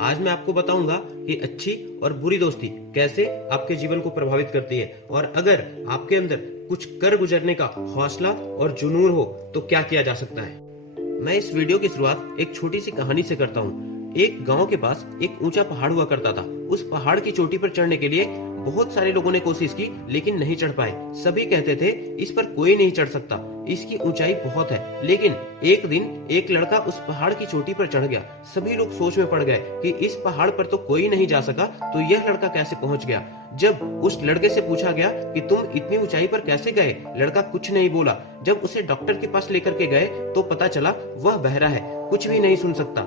आज मैं आपको बताऊंगा कि अच्छी और बुरी दोस्ती कैसे आपके जीवन को प्रभावित करती है और अगर आपके अंदर कुछ कर गुजरने का हौसला और जुनून हो तो क्या किया जा सकता है। मैं इस वीडियो की शुरुआत एक छोटी सी कहानी से करता हूँ। एक गांव के पास एक ऊंचा पहाड़ हुआ करता था। उस पहाड़ की चोटी पर चढ़ने के लिए बहुत सारे लोगों ने कोशिश की लेकिन नहीं चढ़ पाए। सभी कहते थे इस पर कोई नहीं चढ़ सकता, इसकी ऊंचाई बहुत है। लेकिन एक दिन एक लड़का उस पहाड़ की चोटी पर चढ़ गया। सभी लोग सोच में पड़ गए कि इस पहाड़ पर तो कोई नहीं जा सका, तो यह लड़का कैसे पहुंच गया। जब उस लड़के से पूछा गया कि तुम इतनी ऊंचाई पर कैसे गए, लड़का कुछ नहीं बोला। जब उसे डॉक्टर के पास लेकर के गए तो पता चला वह बहरा है, कुछ भी नहीं सुन सकता।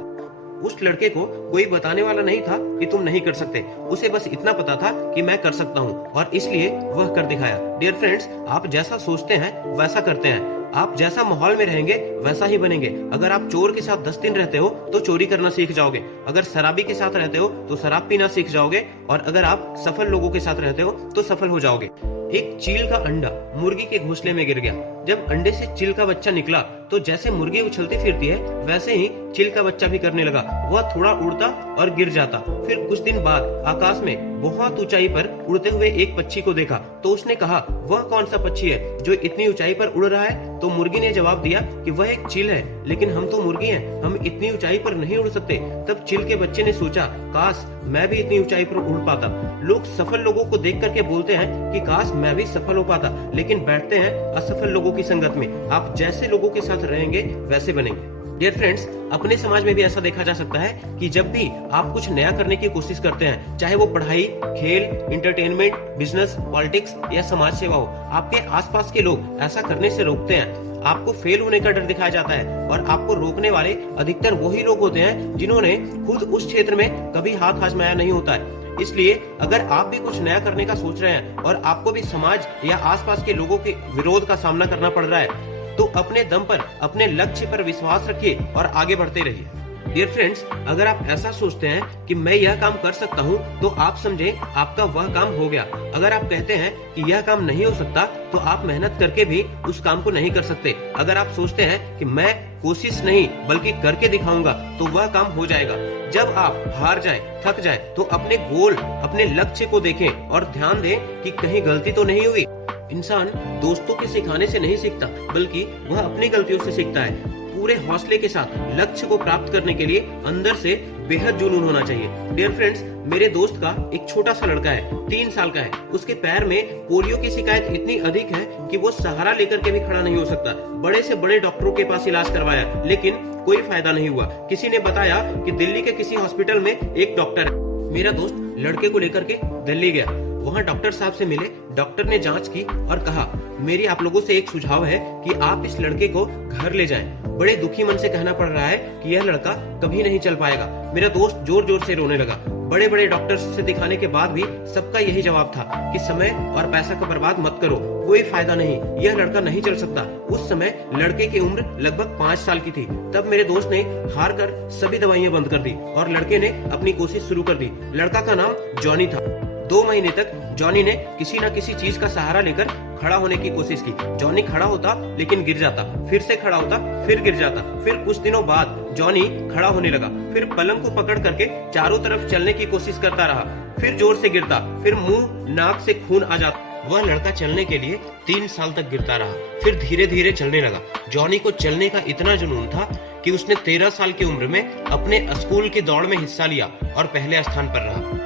उस लड़के को कोई बताने वाला नहीं था कि तुम नहीं कर सकते, उसे बस इतना पता था कि मैं कर सकता हूँ और इसलिए वह कर दिखाया। डियर फ्रेंड्स, आप जैसा सोचते हैं वैसा करते हैं। आप जैसा माहौल में रहेंगे वैसा ही बनेंगे। अगर आप चोर के साथ 10 दिन रहते हो तो चोरी करना सीख जाओगे। अगर शराबी के साथ रहते हो तो शराब पीना सीख जाओगे और अगर आप सफल लोगों के साथ रहते हो तो सफल हो जाओगे। एक चील का अंडा मुर्गी के घोंसले में गिर गया। जब अंडे से चील का बच्चा निकला तो जैसे मुर्गी उछलती फिरती है वैसे ही चील का बच्चा भी करने लगा। वह थोड़ा उड़ता और गिर जाता। फिर कुछ दिन बाद आकाश में बहुत ऊंचाई पर उड़ते हुए एक पक्षी को देखा तो उसने कहा वह कौन सा पक्षी है जो इतनी ऊंचाई पर उड़ रहा है। तो मुर्गी ने जवाब दिया कि वह एक चील है, लेकिन हम तो मुर्गी हैं, हम इतनी ऊंचाई पर नहीं उड़ सकते। तब चील के बच्चे ने सोचा काश मैं भी इतनी ऊंचाई पर उड़ पाता। लोग सफल लोगों को देख करके बोलते हैं कि काश मैं भी सफल हो पाता, लेकिन बैठते हैं असफल लोगों की संगत में। आप जैसे लोगों के साथ रहेंगे वैसे बनेंगे। डियर फ्रेंड्स, अपने समाज में भी ऐसा देखा जा सकता है कि जब भी आप कुछ नया करने की कोशिश करते हैं, चाहे वो पढ़ाई, खेल, इंटरटेनमेंट, बिजनेस, पॉलिटिक्स या समाज सेवा हो, आपके आसपास के लोग ऐसा करने से रोकते हैं। आपको फेल होने का डर दिखाया जाता है और आपको रोकने वाले अधिकतर वही लोग होते हैं जिन्होंने खुद उस क्षेत्र में कभी हाथ आजमाया नहीं होता है। इसलिए अगर आप भी कुछ नया करने का सोच रहे हैं और आपको भी समाज या आसपास के लोगों के विरोध का सामना करना पड़ रहा है, तो अपने दम पर अपने लक्ष्य पर विश्वास रखिए और आगे बढ़ते रहिए। डियर फ्रेंड्स, अगर आप ऐसा सोचते हैं कि मैं यह काम कर सकता हूं, तो आप समझें आपका वह काम हो गया। अगर आप कहते हैं कि यह काम नहीं हो सकता, तो आप मेहनत करके भी उस काम को नहीं कर सकते। अगर आप सोचते हैं कि मैं कोशिश नहीं बल्कि करके दिखाऊंगा, तो वह काम हो जाएगा। जब आप हार जाएं, थक जाएं, तो अपने गोल, अपने लक्ष्य को देखें और ध्यान दें कि कहीं गलती तो नहीं हुई। इंसान दोस्तों के सिखाने से नहीं सीखता, बल्कि वह अपनी गलतियों से सीखता है। पूरे हौसले के साथ लक्ष्य को प्राप्त करने के लिए अंदर से बेहद जुनून होना चाहिए। डियर फ्रेंड्स, मेरे दोस्त का एक छोटा सा लड़का है, 3 साल का है। उसके पैर में पोलियो की शिकायत इतनी अधिक है कि वो सहारा लेकर के भी खड़ा नहीं हो सकता। बड़े से बड़े डॉक्टरों के पास इलाज करवाया लेकिन कोई फायदा नहीं हुआ। किसी ने बताया कि दिल्ली के किसी हॉस्पिटल में एक डॉक्टर है। मेरा दोस्त लड़के को लेकर के दिल्ली गया। वहाँ डॉक्टर साहब से मिले। डॉक्टर ने जांच की और कहा मेरी आप लोगों से एक सुझाव है कि आप इस लड़के को घर ले जाएं। बड़े दुखी मन से कहना पड़ रहा है कि यह लड़का कभी नहीं चल पाएगा। मेरा दोस्त जोर जोर से रोने लगा। बड़े बड़े डॉक्टर्स से दिखाने के बाद भी सबका यही जवाब था कि समय और पैसा का बर्बाद मत करो, कोई फायदा नहीं, यह लड़का नहीं चल सकता। उस समय लड़के की उम्र लगभग 5 साल की थी। तब मेरे दोस्त ने हार कर सभी दवाइयां बंद कर दी और लड़के ने अपनी कोशिश शुरू कर दी। लड़का का नाम जॉनी था। 2 महीने तक जॉनी ने किसी न किसी चीज का सहारा लेकर खड़ा होने की कोशिश की। जॉनी खड़ा होता लेकिन गिर जाता, फिर से खड़ा होता, फिर गिर जाता। फिर कुछ दिनों बाद जॉनी खड़ा होने लगा, फिर पलंग को पकड़ करके चारों तरफ चलने की कोशिश करता रहा, फिर जोर से गिरता, फिर मुंह नाक से खून आ जाता। वह लड़का चलने के लिए 3 साल तक गिरता रहा, फिर धीरे धीरे चलने लगा। जॉनी को चलने का इतना जुनून था कि उसने 13 साल की उम्र में अपने स्कूल की दौड़ में हिस्सा लिया और पहले स्थान पर रहा।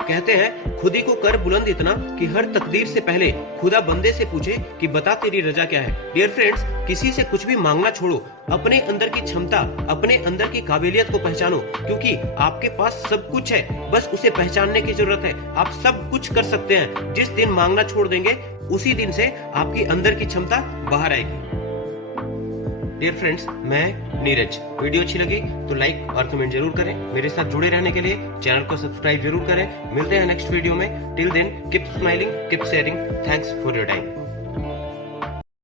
कहते हैं खुदी को कर बुलंद इतना कि हर तकदीर से पहले खुदा बंदे से पूछे कि बता तेरी रजा क्या है। डियर फ्रेंड्स, किसी से कुछ भी मांगना छोड़ो, अपने अंदर की क्षमता, अपने अंदर की काबिलियत को पहचानो, क्योंकि आपके पास सब कुछ है, बस उसे पहचानने की जरूरत है। आप सब कुछ कर सकते हैं। जिस दिन मांगना छोड़ देंगे उसी दिन से आपकी अंदर की क्षमता बाहर आएगी। डियर फ्रेंड्स, मैं नीरज। वीडियो अच्छी लगी तो लाइक और कमेंट जरूर करें। मेरे साथ जुड़े रहने के लिए चैनल को सब्सक्राइब जरूर करें। मिलते हैं नेक्स्ट वीडियो में। Till then keep smiling, keep sharing. Thanks for your time.